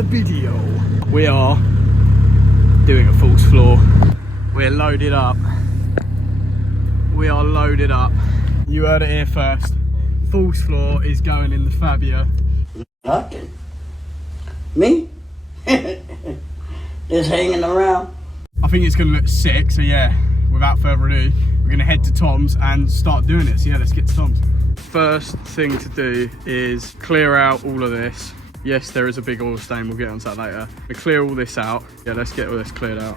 another video. We are doing a false floor. We're loaded up. We are loaded up. You heard it here first. False floor is going in the Fabia. Huh? Me? Just hanging around. I think it's going to look sick, so yeah, without further ado, we're going to head to Tom's and start doing it. So yeah, let's get to Tom's. First thing to do is clear out all of this. Yes, there is a big oil stain, we'll get onto that later. We clear all this out. Yeah, let's get all this cleared out.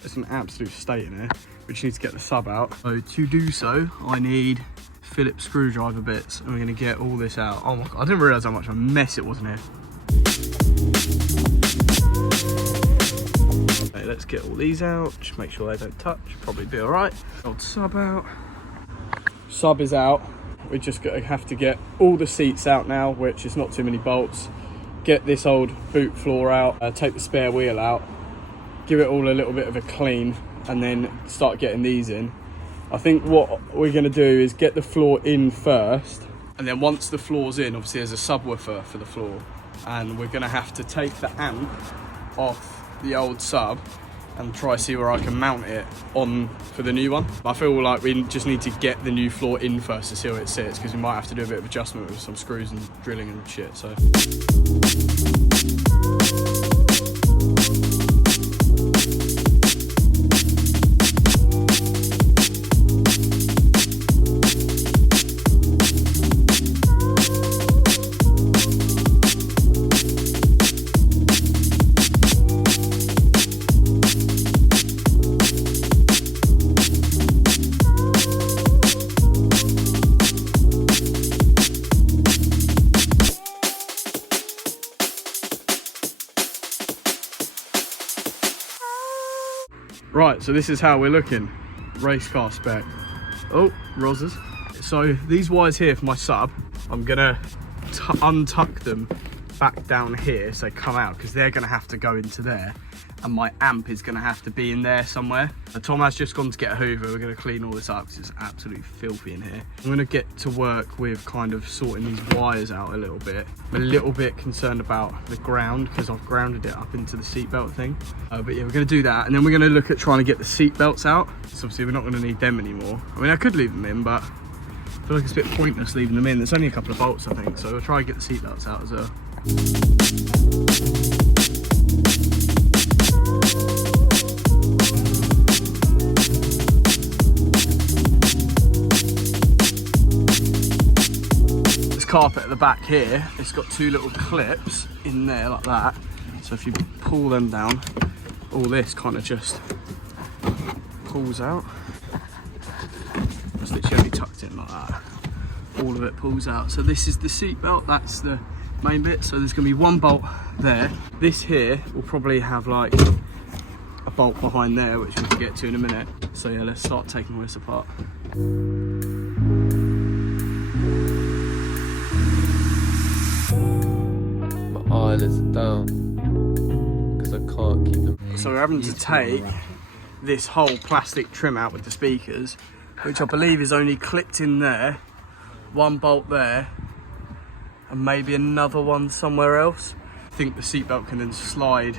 There's an absolute state in here. We just need to get the sub out. So to do so, I need Phillips screwdriver bits, and we're gonna get all this out. Oh my God, I didn't realize how much of a mess it was in here. Okay, let's get all these out. Just make sure they don't touch, probably be all right. Old sub out. Sub is out. We're just gonna have to get all the seats out now, which is not too many bolts. Get this old boot floor out, take the spare wheel out, give it all a little bit of a clean, and then start getting these in. I think what we're going to do is get the floor in first, and then once the floor's in, obviously there's a subwoofer for the floor, and we're going to have to take the amp off the old sub and try see where I can mount it on for the new one. I feel like we just need to get the new floor in first to see where it sits, because we might have to do a bit of adjustment with some screws and drilling and shit. So. Right, so this is how we're looking. Race car spec. Oh, Rosas. So these wires here for my sub, I'm gonna untuck them back down here so they come out, because they're gonna have to go into there, and my amp is gonna have to be in there somewhere. So Tom has just gone to get a hoover. We're gonna clean all this up because it's absolutely filthy in here. I'm gonna get to work with kind of sorting these wires out a little bit. I'm a little bit concerned about the ground because I've grounded it up into the seatbelt thing. But yeah, we're gonna do that, and then we're gonna look at trying to get the seatbelts out. So obviously we're not gonna need them anymore. I mean, I could leave them in, but I feel like it's a bit pointless leaving them in. There's only a couple of bolts, I think, so we'll try and get the seatbelts out as well. This carpet at the back here, it's got two little clips in there like that. So if you pull them down, all this kind of just pulls out. It's literally only tucked in like that. All of it pulls out. So this is the seat belt, that's the main bit. So there's gonna be one bolt there. This here will probably have like a bolt behind there, which we can get to in a minute. So yeah, let's start taking all this apart. My eyelids are down because I can't keep them. So we're having to take this whole plastic trim out with the speakers, which I believe is only clipped in there, one bolt there, and maybe another one somewhere else. I think the seatbelt can then slide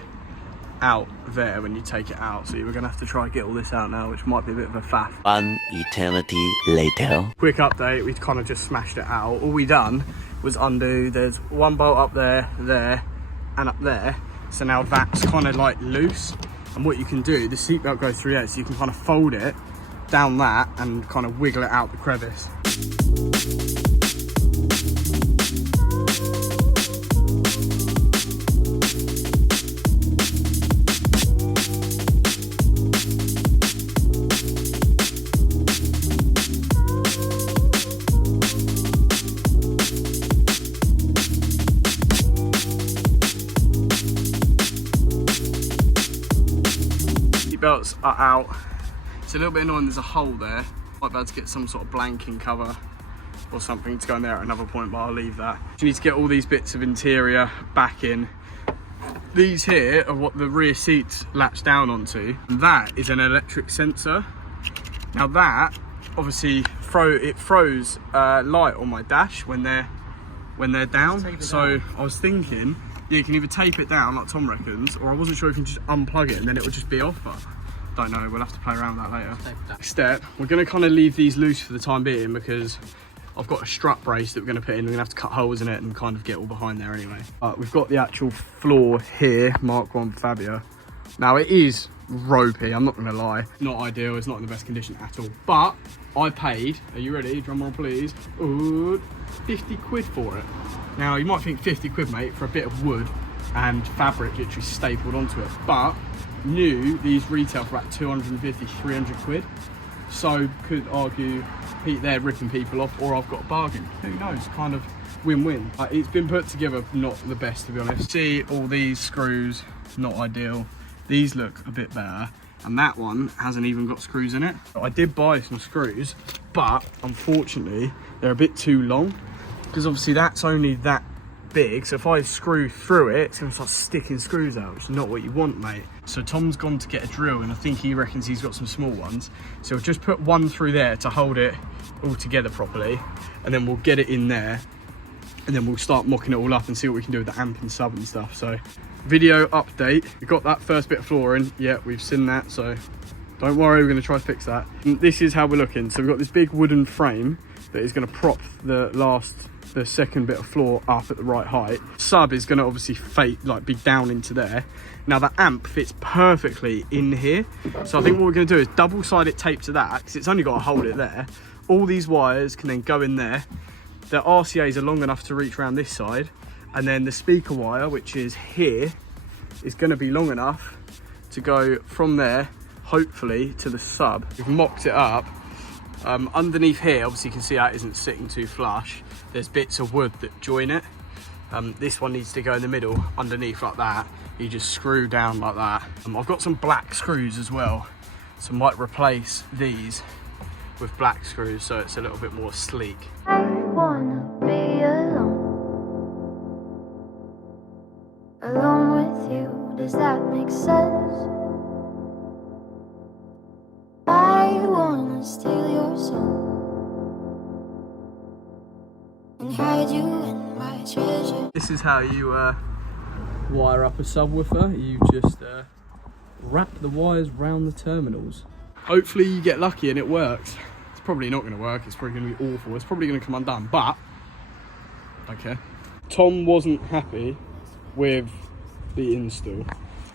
out there when you take it out. So we're gonna have to try and get all this out now, which might be a bit of a faff. One eternity later. Quick update, we kind of just smashed it out. All we done was undo, there's one bolt up there, there, and up there. So now that's kind of like loose. And what you can do, the seatbelt goes through there, so you can kind of fold it down that and kind of wiggle it out the crevice. Belts are out. It's a little bit annoying, there's a hole there. Might be able to get some sort of blanking cover or something to go in there at another point, but I'll leave that. You need to get all these bits of interior back in, These here are what the rear seats latch down onto, and that is an electric sensor. Now that obviously throws light on my dash when they're down. So I was thinking, yeah, you can either tape it down like Tom reckons, or I wasn't sure if you can just unplug it and then it would just be off. But don't know, we'll have to play around with that later. Next step, we're going to kind of leave these loose for the time being because I've got a strut brace that we're going to put in. We're going to have to cut holes in it and kind of get all behind there anyway. We've got the actual floor here, Mark 1 Fabia. Now it is ropey, I'm not going to lie. Not ideal, it's not in the best condition at all. But I paid, are you ready? Drum roll please. Ooh, 50 quid for it. Now you might think 50 quid, mate, for a bit of wood and fabric literally stapled onto it. But new, these retail for about 250, 300 quid. So could argue they're ripping people off, or I've got a bargain. Who knows? Kind of win-win. It's been put together not the best, to be honest. See all these screws, not ideal. These look a bit better, and that one hasn't even got screws in it. I did buy some screws, but unfortunately they're a bit too long, because obviously that's only that big, so if I screw through it, it's going to start sticking screws out, which is not what you want, mate. So Tom's gone to get a drill, and I think he reckons he's got some small ones, so we'll just put one through there to hold it all together properly, and then we'll get it in there, and then we'll start mocking it all up and see what we can do with the amp and sub and stuff. So video update, we got that first bit of flooring, yeah, we've seen that, so don't worry, we're going to try to fix that. And this is how we're looking. So we've got this big wooden frame that is going to prop the second bit of floor up at the right height. Sub is going to obviously be down into there. Now the amp fits perfectly in here, so I think what we're going to do is double side it taped to that, because it's only got to hold it there. All these wires can then go in there. The RCAs are long enough to reach around this side, and then the speaker wire, which is here, is going to be long enough to go from there hopefully to the sub. We've mocked it up. Underneath here, obviously you can see that isn't sitting too flush. There's bits of wood that join it. This one needs to go in the middle underneath like that. You just screw down like that. I've got some black screws as well, so I might replace these with black screws so it's a little bit more sleek. I wanna be alone with you, does that make sense? I wanna steal your soul and hide you in my treasure. This is how you wire up a subwoofer. You just wrap the wires round the terminals. Hopefully you get lucky and it works. It's probably not going to work, it's probably going to be awful, it's probably going to come undone, but okay. Tom wasn't happy with the install,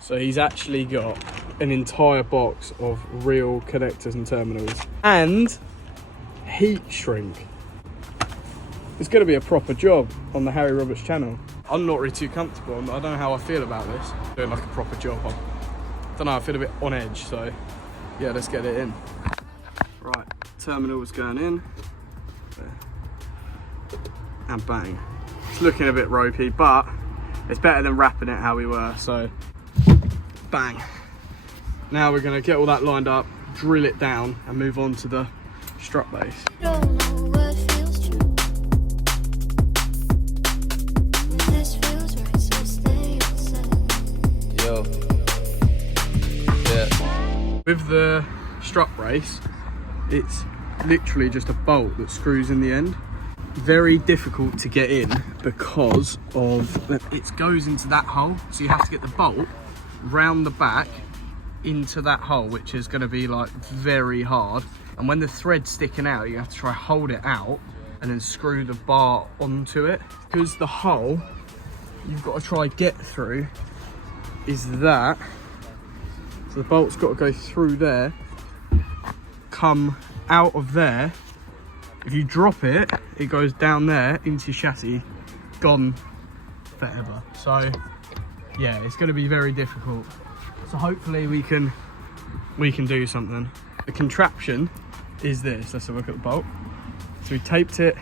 so he's actually got an entire box of real connectors and terminals and heat shrink. It's going to be a proper job on the Harry Roberts channel. I'm not really too comfortable. I don't know how I feel about this. Doing like a proper job. I don't know, I feel a bit on edge, so yeah, let's get it in. Right, terminal is going in. There. And bang. It's looking a bit ropey, but it's better than wrapping it how we were, so bang. Now we're going to get all that lined up, drill it down, and move on to the strut base. Don't know what feels true. This feels right, so stay inside. Yo. Yeah. With the strut brace, it's literally just a bolt that screws in the end. Very difficult to get in because of it goes into that hole, so you have to get the bolt round the back into that hole, which is going to be like very hard, and when the thread's sticking out you have to try hold it out and then screw the bar onto it, because the hole you've got to try get through is that, so the bolt's got to go through there, come out of there. If you drop it, it goes down there into your chassis, gone forever. So yeah, it's going to be very difficult. So hopefully we can do something. The contraption is this. Let's have a look at the bolt. So we taped it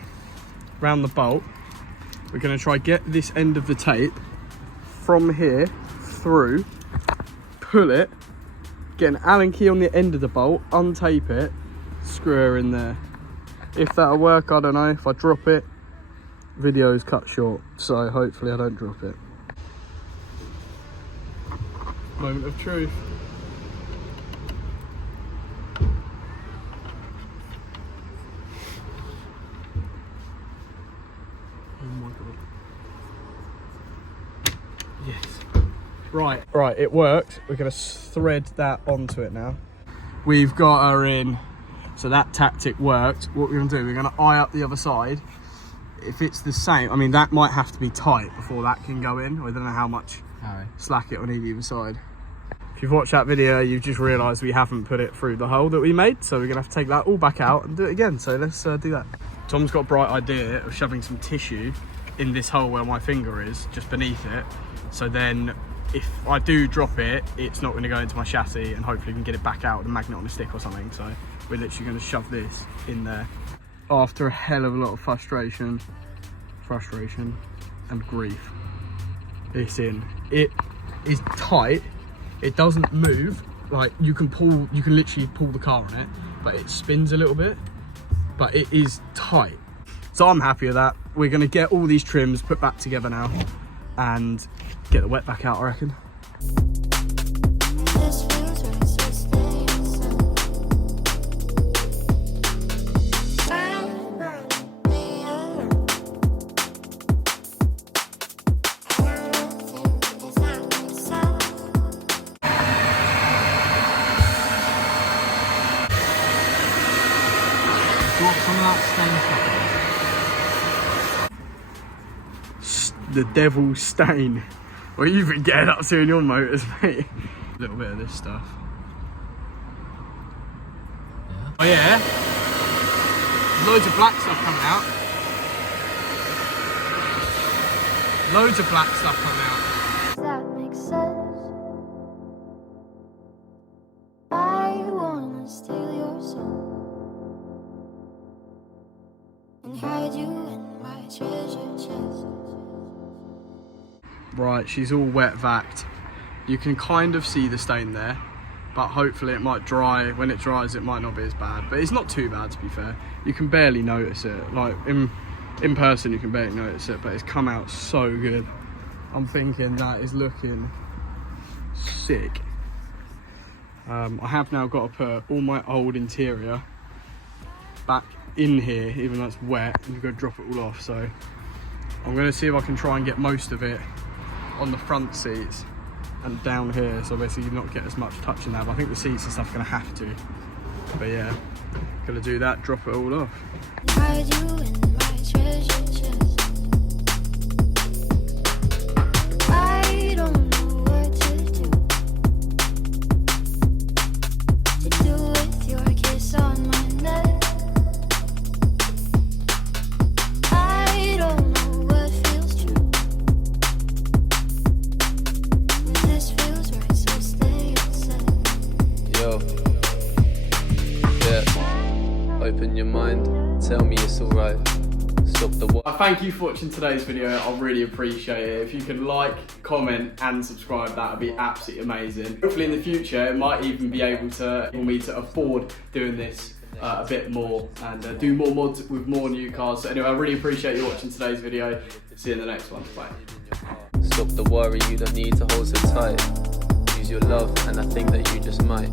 around the bolt. We're going to try get this end of the tape from here through, pull it, get an Allen key on the end of the bolt, untape it, screw her in there. If that'll work, I don't know. If I drop it, video's cut short, so hopefully I don't drop it. Moment of truth. Oh my god. Yes. Right, it worked. We're gonna thread that onto it now. We've got her in, so that tactic worked. What we're gonna do, we're gonna eye up the other side. If it's the same, I mean, that might have to be tight before that can go in. I don't know how much slack it on either side. If you've watched that video, you've just realised we haven't put it through the hole that we made, so we're gonna have to take that all back out and do it again. So let's do that. Tom's got a bright idea of shoving some tissue in this hole where my finger is, just beneath it. So then if I do drop it, it's not going to go into my chassis, and hopefully we can get it back out with a magnet on a stick or something. So we're literally going to shove this in there. After a hell of a lot of frustration and grief, it's in. It is tight. It doesn't move. Like you can literally pull the car on it, but it spins a little bit, but it is tight. So I'm happy with that. We're going to get all these trims put back together now and get the wet back out, I reckon. This feels right, so stay inside. Me alone. Everything is not inside. Drop some of that stain stuff. The devil's stain. What have you been getting up to in your motors, mate? A little bit of this stuff. Yeah. Oh yeah? There's loads of black stuff coming out. Loads of black stuff coming out. Does that make sense? I wanna steal your soul and hide you in my treasure chest. Right, she's all wet vacked. You can kind of see the stain there, but hopefully it might dry. When it dries, it might not be as bad, but it's not too bad, to be fair. You can barely notice it. Like in person, you can barely notice it, but it's come out so good. I'm thinking that is looking sick. I have now got to put all my old interior back in here, even though it's wet, and you've got to drop it all off. So I'm going to see if I can try and get most of it on the front seats and down here, so basically you not get as much touch in there. But I think the seats and stuff are going to have to. But yeah, going to do that, drop it all off. Hide you in my treasure chest. I don't know what to do with your kiss on my neck. I don't know what feels true. This feels right, so stay inside. Yo. Yeah. Open your mind. Tell me it's alright. Stop the war. Thank you for watching today's video. I really appreciate it. If you could like, comment and subscribe, that would be absolutely amazing. Hopefully in the future it might even be able to enable me to afford doing this a bit more and do more mods with more new cars. So anyway, I really appreciate you watching today's video. See you in the next one. Bye. Stop the worry, you don't need to hold so tight. Use your love and I think that you just might.